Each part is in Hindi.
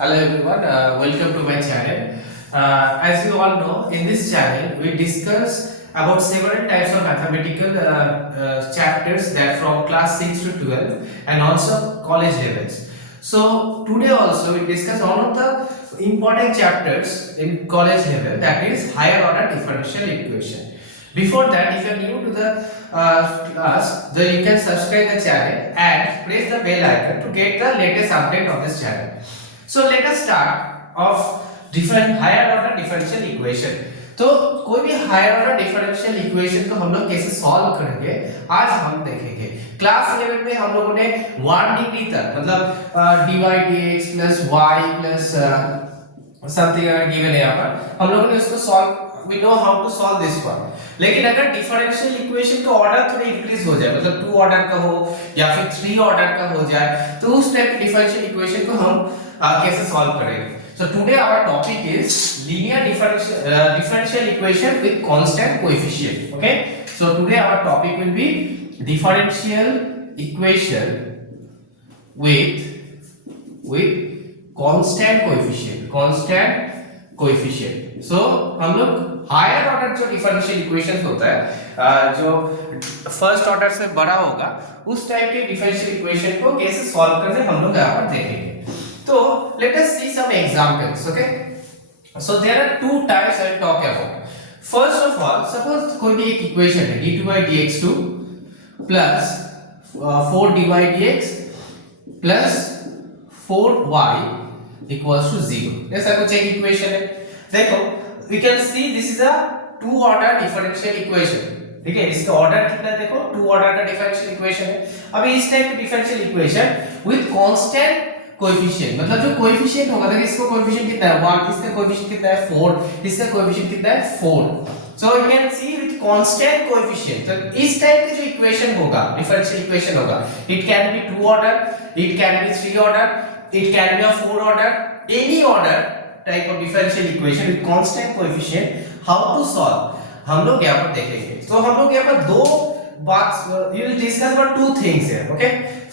Hello everyone, welcome to my channel. As you all know, in this channel we discuss about several types of mathematical chapters that from class 6 to 12 and also college levels. So today also we discuss one of the important chapters in college level, that is higher order differential equation. Before that, if you are new to the class, then you can subscribe the channel and press the bell icon to get the latest update of this channel. So let us start of different higher order differential equation. तो कोई भी हायर ऑर्डर डिफरेंशियल इक्वेशन को हम लोग कैसे सॉल्व करेंगे आज हम देखेंगे। क्लास 11 में हम लोगों ने 1 डिग्री तक मतलब dy dx plus y plus something given है यहाँ पर, हम लोगों ने उसको solve, we know how to solve this one. लेकिन अगर डिफरेंशियल इक्वेशन का ऑर्डर थोड़ा इंक्रीज हो जाए, मतलब 2 ऑर्डर का हो या फिर 3 ऑर्डर का हो जाए, तो उस टाइप की डिफरेंशियल इक्वेशन को हम कैसे सॉल्व करेंगे। So today our topic is linear differential equation with constant coefficient. Okay, so today our topic will be differential equation with constant coefficient. So हम लोग हायर ऑर्डर जो डिफरेंशियल इक्वेशन होता है, जो फर्स्ट ऑर्डर से बड़ा होगा, उस टाइप के डिफरेंशियल इक्वेशन को कैसे सॉल्व करने हम लोग यहाँ पर देखेंगे। So let us see some examples. Okay, so there are two types I will talk about. First of all, suppose कोई भी एक इक्वेशन है d2 by dx2 plus 4 dy dx plus 4y equals to 0. ऐसा कुछ एक इक्वेशन है। देखो, we can see this is a two order differential equation. ठीक है, इसका ऑर्डर कितना देखो, 2 ऑर्डर का डिफरेंशियल इक्वेशन है। अभी इस टाइप की differential equation with constant coefficient, मतलब जो कोएफिशिएंट होगा, देखिए इसका कोएफिशिएंट कितना है 1, इसका कोएफिशिएंट कितना है 4, इसका कोएफिशिएंट कितना है 4। So you can see with constant coefficient, तो इस टाइप की जो इक्वेशन होगा, डिफरेंशियल इक्वेशन होगा, it can be 2 order, it can be 3 order, it can be a 4 order, any order type of differential equation with constant coefficient, how to solve हम लोग यहां पर देखेंगे। तो हम लोग यहां पर दो बात, we will discuss about two things here. Okay,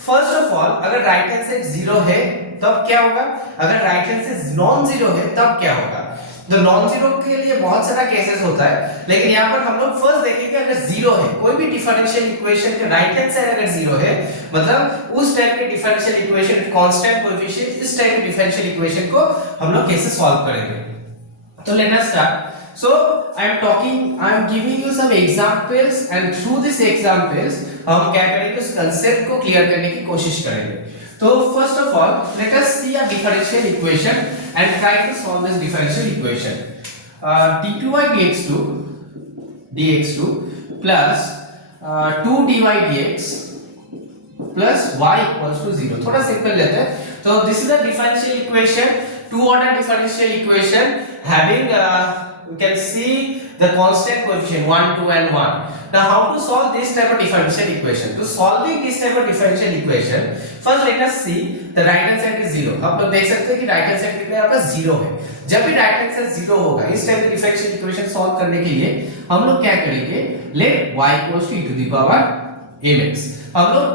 first of all, अगर राइट हैंड साइड 0 है तब क्या होगा, अगर right hand side non zero है तब क्या होगा। तो नॉन जीरो के लिए बहुत सारा केसेस होता है, लेकिन यहाँ पर हम लोग फर्स्ट देखेंगे अगर 0 है, कोई भी डिफरेंशियल इक्वेशन के राइट हैंड साइड अगर 0 है, मतलब उस टाइप के डिफरेंशियल इक्वेशन कांस्टेंट कोएफिशिएंट, इस टाइप के डिफरेंशियल इक्वेशन को हम लोग कैसे सॉल्व करेंगे। तो let us start. So I am giving you some examples, and through these examples हम क्या करेंगे, उस concept को clear करने की कोशिश करेंगे। तो first of all, let us see a differential equation and try to solve this differential equation. d2 by dx2 plus 2 dy dx plus y equals to 0. थोड़ा सिंपल लेते हैं। तो this is a differential equation, two order differential equation having you can see the constant coefficient 1, 2 and 1. Now how to solve this type of differential equation? To solving this type of differential equation, first let us see the right hand side is 0. हम लोग देख सकते हैं कि right hand side कितना है, आपका 0 है। जब भी right hand side 0 होगा, इस टाइप के differential equation solve करने के लिए हम लोग क्या करेंगे, let y equals to e to the power mx। हम लोग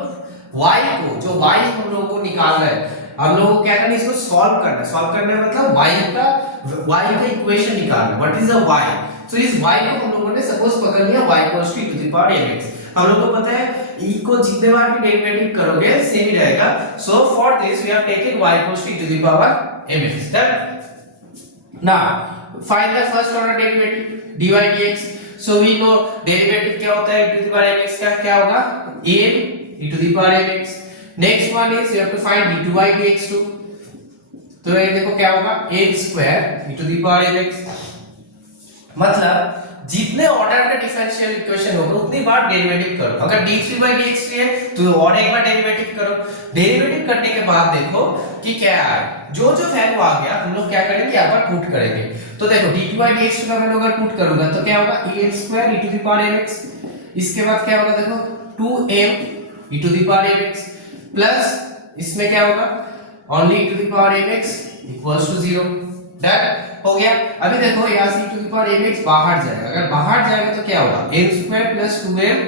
y को, जो y हम लोगों को निकालना है, हम लोगों को क्या करना है, इसको सॉल्व करना है। सॉल्व करने का मतलब y का इक्वेशन निकालना, व्हाट इज अ y। सो इस y को हम लोगों ने सपोज पकड़ लिया y equals to e to the power mx। हम लोग को पता है e को जितने बार भी डेरिवेटिव करोगे सेम ही रहेगा। So for this we have taken y equals to e to the power mx। Done. Now find the first order derivative dy dx। So we know derivative क्या होता है, e to the power mx का क्या होगा, a e to the power mx। Next one is you have to find d2y dx2। तो ये देखो क्या होगा, a square e to the power mx। मतलब जितने ऑर्डर का डिफरेंशियल इक्वेशन होगा उतनी बार डेरिवेटिव करो। अगर d3 by dx3 है तो और एक बार डेरिवेटिव करो। डेरिवेटिव करने के बाद देखो कि क्या आया, जो जो वैल्यू आ गया हम लोग क्या करेंगे, यहाँ पर पुट करेंगे। तो देखो d2 by dx2 का वैल्यू अगर पुट करूंगा तो क्या होगा, a square e to the power mx। इसके बाद क्या होगा, देखो 2m e to the power mx plus इसमें क्या होगा, only e to the power mx equals to 0। Done हो गया। अभी देखो यहाँ से e to the power mx बाहर जाएगा, अगर बाहर जाएगा तो क्या होगा, m square plus 2m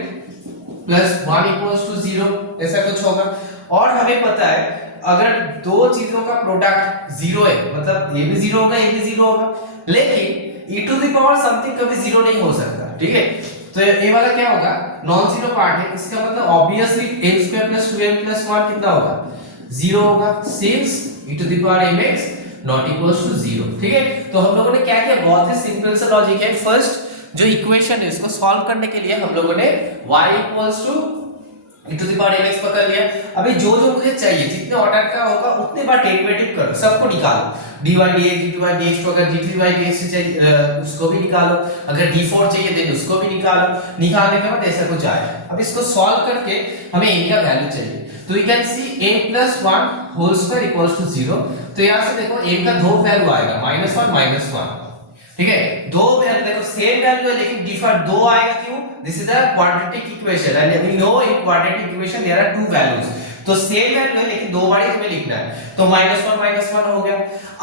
plus 1 equals to 0, ऐसा कुछ होगा। और हमें पता है अगर दो चीजों का प्रोडक्ट जीरो है, मतलब ये भी जीरो होगा, ये भी जीरो होगा, लेकिन e to the power something कभी जीरो नहीं हो सकता, ठीक है। तो ये वाला क्या होगा, नॉन जीरो पार्ट है, इसका मतलब ऑब्वियसली m² + 2m + 1 कितना होगा, जीरो होगा, since e to the power mx not equals to zero, ठीक है। तो हम लोगों ने क्या किया, बहुत ही सिंपल सा लॉजिक है। फर्स्ट जो इक्वेशन है इसको सॉल्व करने के लिए हम लोगों ने y equals to e to the power mx पकड़ लिया। अभी जो जो मुझे चाहिए, जितने ऑर्डर का होगा उतने बार डेरिवेटिव करो, सबको निकालो, dy dx dy dx, तो अगर dt by dx चाहिए उसको भी निकालो, अगर d4 चाहिए देन उसको भी निकालो, निकालने के बाद ऐसा कुछ आए। अब इसको सॉल्व करके हमें n का वैल्यू चाहिए, तो we can see m + 1 whole square equals to 0। तो यहां से देखो m का दो वैल्यू आएगा, -1 -1, ठीक है। दो वैल्यू देखो सेम वैल्यू है लेकिन डिफर दो आएगा, क्यों, this is a quadratic equation and we know in quadratic equation there are two values, तो सेम वैल्यू है लेकिन दो बार हमें लिखना है, तो -1 -1 हो गया।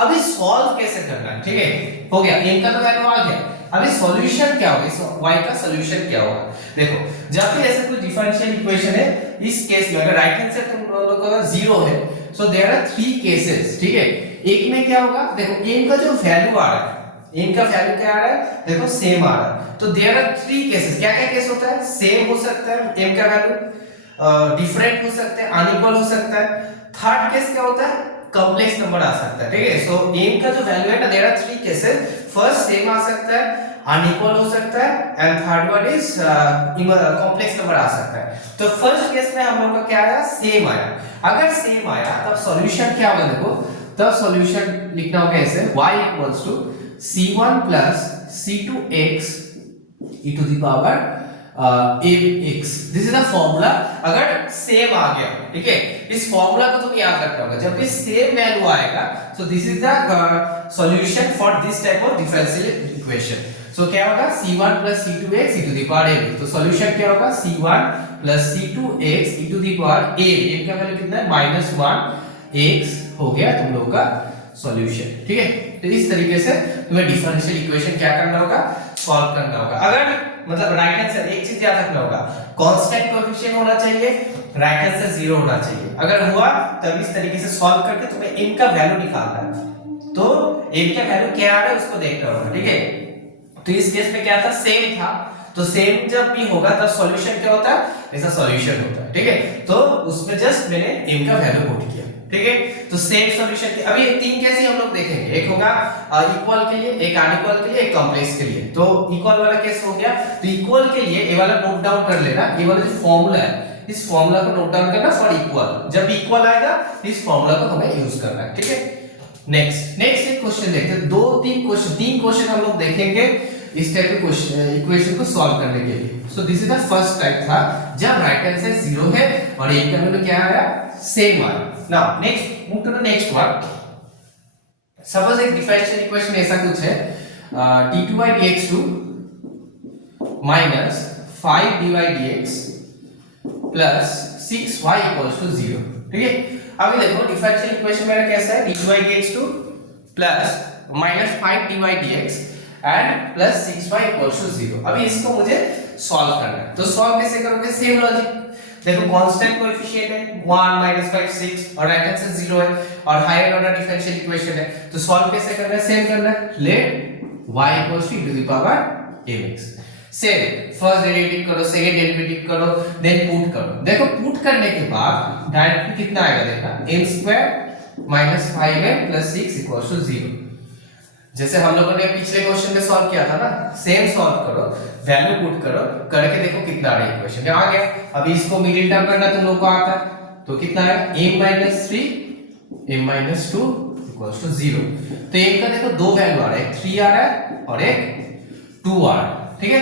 अभी सॉल्व कैसे करना है, ठीक है, हो गया, m का तो वैल्यू आ गया। अभी सॉल्यूशन क्या होगा, इस y का सॉल्यूशन क्या होगा, देखो जब भी ऐसा कोई डिफरेंशियल इक्वेशन है, इस केस में अगर राइट हैंड साइड तुम लोगों का 0 है, सो देयर आर 3 केसेस, ठीक है। एक में क्या होगा, देखो m का जो वैल्यू आ रहा है, m का वैल्यू क्या आ रहा है, देखो सेम आ रहा है, तो देयर आर 3 केसेस। क्या क्या केस होता है, सेम हो सकता है m का वैल्यू, डिफरेंट हो सकता है, अनइक्वल हो सकता है, थर्ड केस क्या होता है, कॉम्प्लेक्स नंबर आ सकता है, ठीक है। सो m का जो वैल्यू है ना, there are 3 cases, first same आ सकता है, अनइक्वल हो सकता है, and third one is complex number आ सकता है। तो फर्स्ट केस में हम लोग का क्या आया, सेम आया। अगर सेम आया तब सॉल्यूशन क्या होगा, देखो तब सॉल्यूशन लिखना होगा ऐसे, y equals to c1 plus c2x e to the power mx, this is the formula. अगर सेम आ गया, ठीक है, इस फॉर्मूला को तुम याद रखना होगा, जब भी सेम वैल्यू आएगा, so this is the solution for this type of differential equation. So क्या होगा, c1 plus c2x e to the power mx, तो सॉल्यूशन क्या होगा, c1 plus c2x e to the power m का वैल्यू कितना है, -1x हो गया तुम लोगों का सॉल्यूशन, ठीक है। तो इस तरीके से तुम्हें डिफरेंशियल इक्वेशन क्या करना होगा, सॉल्व करना होगा। अगर मतलब राइट हैंड साइड एक चीज याद रखना होगा, कांस्टेंट कोएफिशिएंट होना चाहिए, राइट हैंड साइड 0 होना चाहिए। अगर हुआ तब इस तरीके से सॉल्व करके तुम्हें m का वैल्यू निकालना है, तो m का वैल्यू क्या आ रहा है उसको देखना होगा, ठीक है। तो इस केस में क्या था, सेम था, तो सेम जब भी होगा तब सॉल्यूशन क्या होता है, ऐसा सॉल्यूशन होता है, ठीक है। तो उसमें जस्ट मैंने m का वैल्यू पुट किया, ठीक है। तो सेम सॉल्यूशन के अभी तीन केस ही हम लोग देखेंगे, एक होगा इक्वल के लिए, एक अनइक्वल के लिए, एक कॉम्प्लेक्स के लिए। तो इक्वल वाला केस हो गया, तो इक्वल के लिए ये वाला नोट डाउन कर लेना, ये वाला जो फॉर्मूला है इस फॉर्मूला को नोट डाउन करना फॉर इक्वल, जब इक्वल आएगा इस फॉर्मूला को हमें यूज करना है, ठीक है। नेक्स्ट एक क्वेश्चन देखते हैं, तीन क्वेश्चन हम लोग देखेंगे इस टाइप के क्वेश्चन इक्वेशन को सॉल्व करने के लिए। सो this is the first type था जब राइट हैंड साइड 0 है और एक का वैल्यू क्या आया, सेम आया। Now next move to the next one. Suppose एक डिफरेंशियल इक्वेशन ऐसा कुछ है, d2 by dx2 minus 5 dy dx plus 6y equals to 0, ठीक है। अभी देखो डिफरेंशियल इक्वेशन मेरा कैसा है, d2 by dx2 plus minus 5 dy dx and plus 6y equals to 0। अभी इसको मुझे सॉल्व करना है, तो सॉल्व कैसे करोगे, सेम लॉजिक। देखो कांस्टेंट कोएफिशिएंट है 1 -5 6 और राइट हैंड साइड 0 है और हायर ऑर्डर डिफरेंशियल इक्वेशन है, तो सॉल्व कैसे करना है, सेम करना है। Let y equals to e to the power mx, same first derivative करो, सेकंड डेरिवेटिव करो, देन पुट करो। देखो पुट करने के बाद डायरेक्ट कितना आएगा, देखना m² - 5m + 6 इक्वल्स टू 0। जैसे हम लोगों ने पिछले क्वेश्चन में सॉल्व किया था ना, सेम सॉल्व करो, वैल्यू पुट करो, करके देखो कितना आ रहा है इक्वेशन में, आ गया। अभी इसको मिडिल टर्म करना तुम लोग को आता है, तो कितना है, m - 3 m - 2 इक्वल्स टू 0। तो m का देखो दो वैल्यू आ रहा है, एक 3 आ रहा है और एक 2 आ रहा है, ठीक है।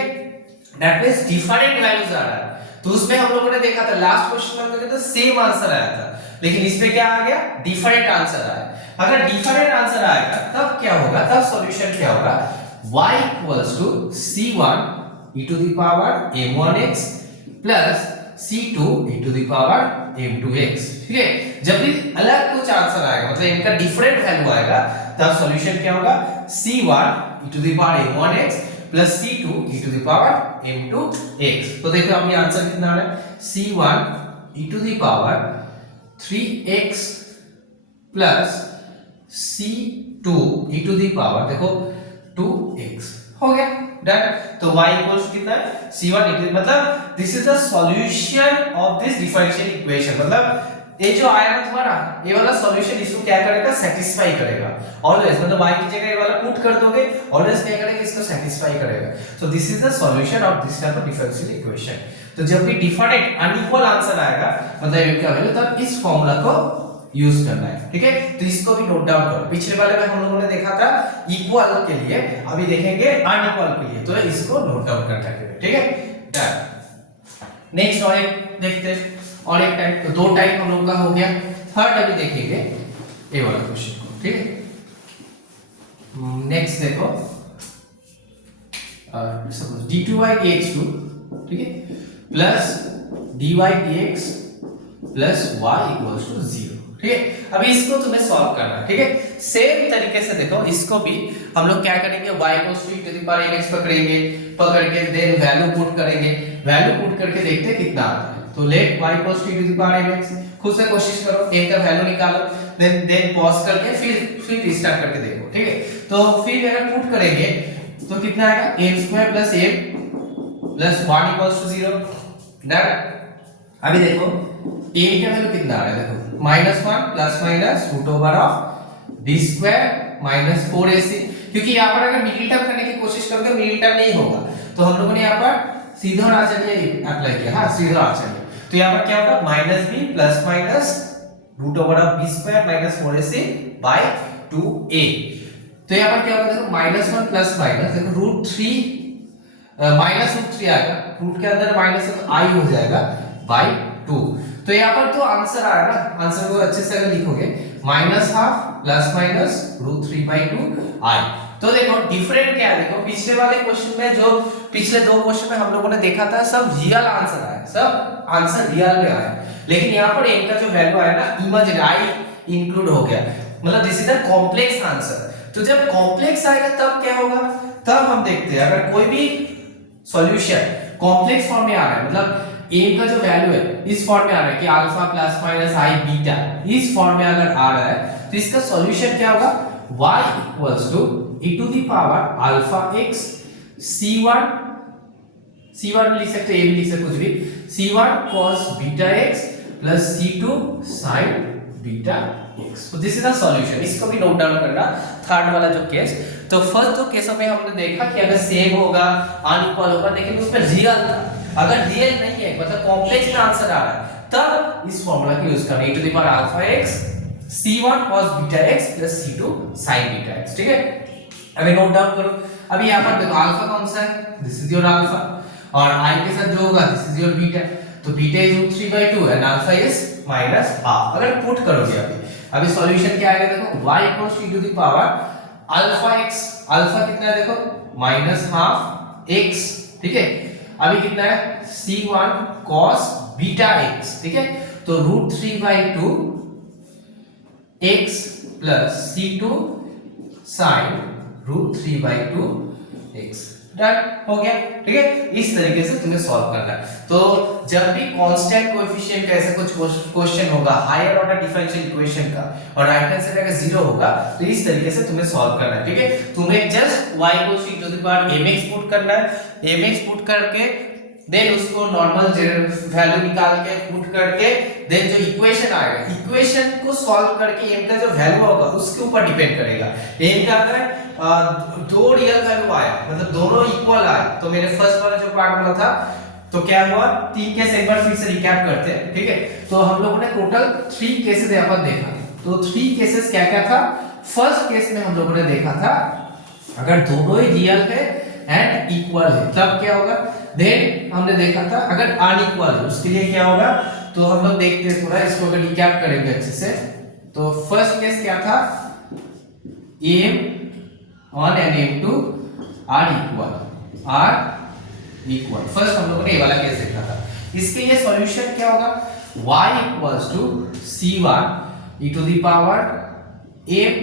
दैट मींस डिफरेंट वैल्यूज आ रहा है। तो उसमें हम लोगों ने देखा था लास्ट क्वेश्चन में हम लोगों ने तो सेम आंसर आया था, लेकिन इसमें क्या आ गया, डिफरेंट आंसर आया। अगर डिफरेंट आंसर आएगा तब क्या होगा, तब सॉल्यूशन क्या होगा, y equals to c1 e to the power m1x plus c2 e to the power m2x, ठीक है। जब भी अलग कुछ आंसर आएगा, मतलब इनका डिफरेंट वैल्यू आएगा, तब सॉल्यूशन क्या होगा, c1 e to the power m1x plus c2 e to the power m2x। तो देखो अपनी आंसर कितना आ रहा है, c1 e to the power 3x plus C2 e to the power देखो 2x हो गया डन। तो y इक्वल्स कितना है C1 e टू मतलब this is the solution of this differential equation. मतलब ये जो आया ना तुम्हारा ये वाला सॉल्यूशन इसको क्या करेगा सेटिस्फाई करेगा ऑलवेज। मतलब y की जगह ये वाला पुट कर दोगे ऑलवेज क्या करेगा इसको सेटिस्फाई करेगा। सो this is the solution of this type of differential equation. तो जब भी डिफरेंट अनइक्वल आंसर आएगा मतलब ये क्या होगा तब इस फार्मूला को यूज करना है। ठीक है तो इसको भी नोट डाउन करो। पिछले वाले में हम लोगों ने देखा था इक्वल के लिए, अभी देखेंगे अनइक्वल के लिए, तो इसको नोट डाउन कर सकते हैं। ठीक है डन। नेक्स्ट और एक देखते हैं और एक टाइप, तो दो टाइप हम लोग का हो गया। थर्ड अभी देखेंगे ये वाला क्वेश्चन को। ठीक है नेक्स्ट देखो सपोज d2y dx2 ठीक है plus dy dx plus y equals to 0। ठीक है अभी इसको तुम्हें सॉल्व करना है। ठीक है सेम तरीके से देखो इसको भी हम लोग क्या करेंगे y equals to e to the power mx पकड़ेंगे, पकड़ के देन वैल्यू पुट करेंगे, वैल्यू पुट करके देखते हैं कितना आता है। तो let y equals to e to the power mx खुद से कोशिश करो, a का वैल्यू निकालो, देन पॉज करके फिर रिस्टार्ट करके देखो। ठीक है तो फिर अगर पुट करेंगे तो कितना आएगा m² plus m plus 1 equals to 0 done. अभी देखो a का वैल्यू कितना आ रहा है देखो -1 plus minus root over of d square minus 4ac। क्योंकि यहां पर अगर मिडिल टर्म करने की कोशिश करोगे मिडिल टर्म नहीं होगा, तो हम लोगों ने यहां पर सीधा और आचार्य अप्लाई किया। हां सीधा आचार्य, तो यहां पर क्या होगा -b plus minus root over of b square minus 4ac by 2a। तो यहां पर क्या होगा देखो -1 प्लस माइनस देखो √3 माइनस √3 आएगा, रूट के अंदर माइनस है तो i हो जाएगा बाय 2। तो यहाँ पर तो आंसर आ रहा है ना, आंसर को अच्छे से अगर लिखोगे -½ प्लस माइनस √3/2 i। तो देखो डिफरेंट क्या है देखो पिछले वाले क्वेश्चन में जो पिछले दो क्वेश्चन में हम लोगों ने देखा था सब रियल आंसर आया, सब आंसर रियल में आया, लेकिन यहाँ पर n का जो वैल्यू आया ना इमेजिनरी i इंक्लूड हो गया, मतलब this is a complex answer. तो जब कॉम्प्लेक्स आएगा तब क्या होगा, तब हम देखते हैं अगर कोई भी सॉल्यूशन कॉम्प्लेक्स फॉर्म में आ रहा है, मतलब a का जो वैल्यू है इस फॉर्म में आ रहा है कि alpha plus minus i beta इस फॉर्म में अगर आ रहा है तो इसका सॉल्यूशन क्या होगा y equals to e to the power alpha x c1 लिख सकते हो, a भी लिख सकते कुछ भी, c1 cos beta x plus c2 sin beta x। तो दिस इज द सॉल्यूशन। इसको भी नोट डाउन करना थर्ड वाला जो केस। तो फर्स्ट दो केसों में हमने देखा कि अगर सेम होगा अनइक्वल होगा, लेकिन उसमें रियल था। अगर रियल नहीं है मतलब कॉम्प्लेक्स में आंसर आ रहा है तब इस फार्मूला का यूज करना e to the power alpha x c1 cos beta x plus c2 sin beta x। ठीक है अभी नोट डाउन करो। अभी यहां पर देखो अल्फा कौन सा है, दिस इज योर अल्फा, और i के साथ जो होगा दिस इज योर बीटा, तो beta is √3/2 and alpha is -½ अगर पुट करोगे अभी सॉल्यूशन क्या आएगा देखो y equals to e to the power alpha x, alpha कितना है देखो -½ x। ठीक है अभी कितना है c1 cos बीटा x। ठीक है तो √3/2 x plus c2 sin √3/2 x done हो गया। ठीक है इस तरीके से तुम्हें सॉल्व करना है। तो जब भी कांस्टेंट कोएफिशिएंट का ऐसा कुछ क्वेश्चन होगा हायर ऑर्डर डिफरेंशियल इक्वेशन का और राइट हैंड साइड अगर 0 होगा तो इस तरीके से तुम्हें सॉल्व करना है। ठीक है तुम्हें just y equals to the power mx put करना है, mx पुट करके देन उसको नॉर्मल वैल्यू निकाल के पुट करके देन जो इक्वेशन आएगा इक्वेशन को सॉल्व करके m का जो वैल्यू होगा उसके ऊपर डिपेंड करेगा। m का अगर दो रियल वैल्यू आया मतलब दोनों इक्वल आए, तो मेरे फर्स्ट वाला जो पार्ट वाला था तो क्या हुआ 3 केस एक बार फिर से रिकैप करते हैं। ठीक है तो हम लोगों ने टोटल 3 केसेस यहां पर देखा। तो 3 केसेस क्या क्या था, फर्स्ट केस में हम लोगों ने देखा था अगर दोनों ही रियल है एंड इक्वल है तब क्या होगा, देन हमने देखा था अगर अनइक्वल है उसके लिए क्या होगा। तो हम लोग देखते हैं थोड़ा इसको अगर रिकैप करेंगे अच्छे से। तो फर्स्ट केस क्या था m1 and m2 are equal। First हम लोगों ने ये वाला केस देखा था। इसके लिए सॉल्यूशन क्या होगा y equals to c1 e to the power m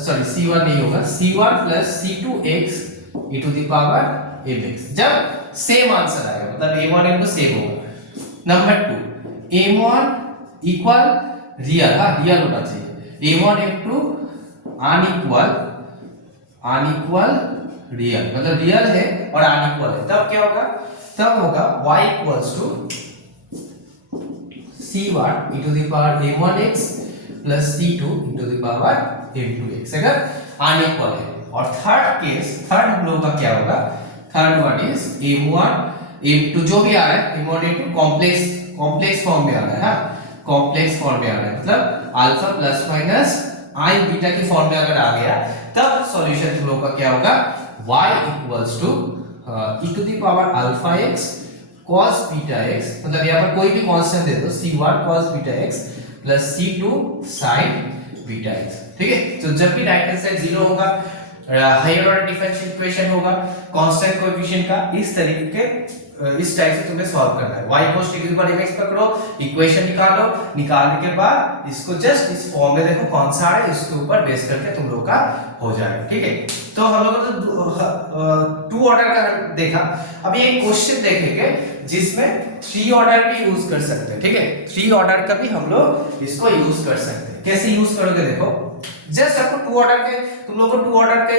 sorry c1 नहीं होगा c1 plus c2x e to the power mx जब सेम आंसर आएगा मतलब a1 m2 सेम होगा। नंबर 2 m1 इक्वल रियल, हां रियल होना चाहिए, a1 a2 अनइक्वल रियल, मतलब रियल है और अनइक्वल है, तब क्या होगा, तब होगा y equals to c1 e to the power a1x plus c2 e to the power m2x, अगर अनइक्वल है। और थर्ड हम लोगों का क्या होगा, third one is m1 m2 जो भी आ रहा है m1 m2 कॉम्प्लेक्स फॉर्म में आ रहा है, हाँ कॉम्प्लेक्स फॉर्म में आ रहा है, मतलब alpha plus minus i beta की फॉर्म में अगर आ गया तब सॉल्यूशन तुम लोगों का क्या होगा, y equals to e to the power alpha x cos beta x, मतलब यहाँ पर कोई भी कांस्टेंट दे दो c1 cos beta x plus c2 sin beta x, ठीक है। तो जब भी राइट हैंड साइड जीरो होगा, हायर ऑर्डर डिफरेंशियल इक्वेशन होगा कांस्टेंट कोएफिशिएंट का, इस तरीके के इस टाइप से तुम्हें सॉल्व करना है। y cos t की पावर mx पकड़ो, इक्वेशन निकालो, निकालने के बाद इसको जस्ट इस फॉर्म में देखो कौन सा है, इसके ऊपर बेस करके तुम लोग का हो जाएगा, ठीक है। तो हम लोगों ने तो 2 ऑर्डर का देखा, अभी एक क्वेश्चन देखेंगे जिसमें 3 ऑर्डर भी यूज कर सकते हैं, ठीक है। 3 ऑर्डर का भी हम लोग इसको यूज कर सकते हैं। कैसे यूज करोगे देखो, जस्ट आपको 2 ऑर्डर के, तुम लोग को 2 ऑर्डर का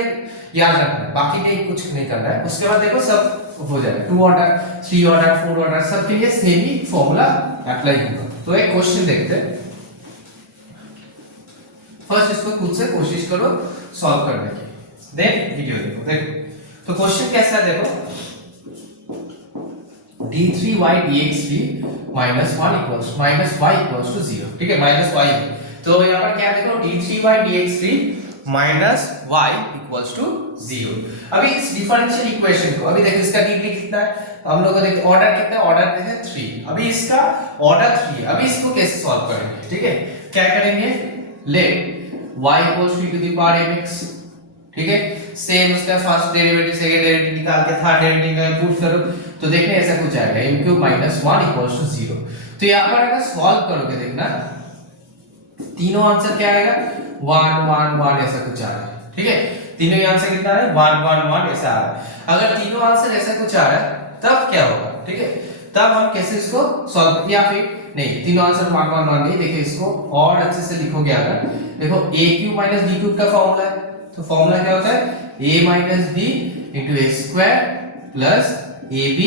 याद रखना है, बाकी नहीं कुछ नहीं करना है। उसके बाद देखो सब हो जाएगा, 2 ऑर्डर 3 ऑर्डर 4 ऑर्डर सब के लिए सेम ही फॉर्मूला अप्लाई होगा। तो एक क्वेश्चन देखते हैं, फर्स्ट इसको खुद से कोशिश करो सॉल्व करने की, देन वीडियो देखो। तो क्वेश्चन कैसा है देखो, d3y dx3 -1 equals -y equals to 0, ठीक है, -y है। तो यहाँ पर क्या देखो, d3y dx3 -y equals to 0। अभी इस डिफरेंशियल इक्वेशन को, अभी देखो इसका डिग्री कितना है, हम लोग को देखो ऑर्डर कितना है, ऑर्डर है 3, अभी इसका ऑर्डर 3, अभी इसको कैसे सॉल्व करेंगे, ठीक है। क्या करेंगे, let y equals to e to the power mx, ठीक है, सेम उसका फर्स्ट डेरिवेटिव सेकंड डेरिवेटिव निकाल के थर्ड डेरिवेटिव का पुट करो, तो देखने ऐसा कुछ आएगा m³ -1 इक्वल्स टू 0। तो यहां पर अगर सॉल्व करोगे देखना तीनों आंसर क्या आएगा, 1 1 1 ऐसा कुछ आ रहा है, ठीक है। तीनों ही आंसर कितना है, 1 1 1 ऐसा आ रहा है। अगर तीनों आंसर ऐसा कुछ आ रहा है तब क्या होगा, ठीक है, तब हम कैसे इसको सॉल्व, या फिर नहीं तीनों आंसर 1 1 1 नहीं, देखिए इसको और अच्छे से लिखोगे। अगर देखो a³ - b³ का फार्मूला है, तो फार्मूला क्या होता है, a - b into a square plus ab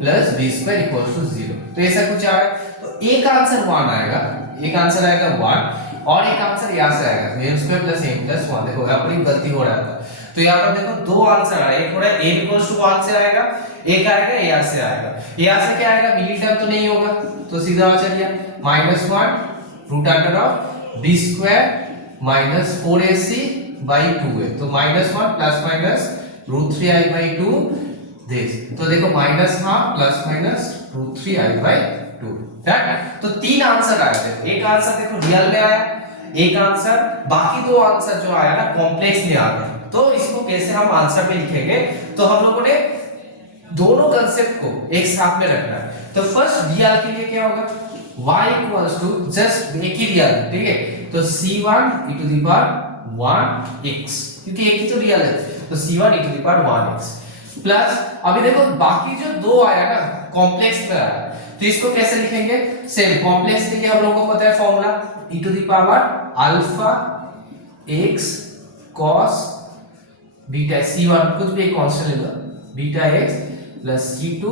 plus b square equals to 0। तो ऐसा कुछ आ रहा है, तो एक आंसर 1 आएगा, एक आंसर आएगा 1 और एक आंसर यहाँ से आएगा m square plus m plus 1। देखो यहाँ पर गलती हो रहा था, तो यहाँ पर देखो 2 आंसर आ रहा है, एक हो रहा है m equals to 1 से आएगा, एक आएगा यहाँ से आएगा। यहाँ से क्या आएगा, मिडिल टर्म तो नहीं होगा, तो सीधा आ चलिए -1 root under of b square minus 4ac by 2 है, तो -1 plus minus √3i by 2 this, तो देखो -1/2 plus minus √3i by 2, right. तो 3 आंसर आए थे, एक आंसर देखो रियल में आया, एक आंसर, बाकी 2 आंसर जो आया ना कॉम्प्लेक्स में आ गया। तो इसको कैसे हम आंसर में लिखेंगे, तो हम लोगों ने दोनों कांसेप्ट को एक साथ में रखना है। तो फर्स्ट रियल के लिए क्या होगा, y इक्वल्स टू जस्ट एक ही रियल, ठीक है, तो c1 e to the power 1x, क्योंकि एक ही तो रियल है, तो c1 e to the power 1x plus, अभी देखो बाकी जो 2 आया ना कॉम्प्लेक्स में आया, तो इसको कैसे लिखेंगे, सेम कॉम्प्लेक्स के लिए हम लोगों को पता है formula e to the power alpha x cos beta c1 कुछ भी एक कांस्टेंट ले लो, beta x plus c2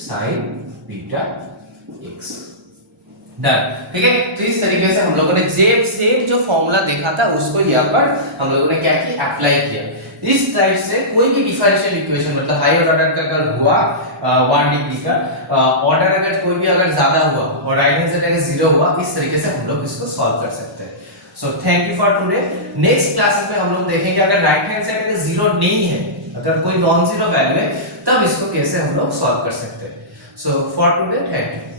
sin beta x, done, ठीक है। तो इस तरीके से हम लोगों ने सेम जो फॉर्मूला देखा था उसको यहाँ पर हम लोगों ने क्या किया, अप्लाई किया। इस टाइप से कोई भी डिफरेंशियल इक्वेशन, मतलब हायर ऑर्डर का अगर हुआ 1 डिग्री का ऑर्डर, अगर कोई भी अगर ज्यादा हुआ और राइट हैंड साइड अगर 0 हुआ, इस तरीके से हम लोग इसको सॉल्व कर सकते हैं। So thank you for today. Next classes में हम लोग देखेंगे अगर राइट हैंड साइड अगर 0 नहीं है, अगर कोई नॉन जीरो वैल्यू है, तब इसको कैसे हम लोग सॉल्व कर सकते हैं। So for today thank you.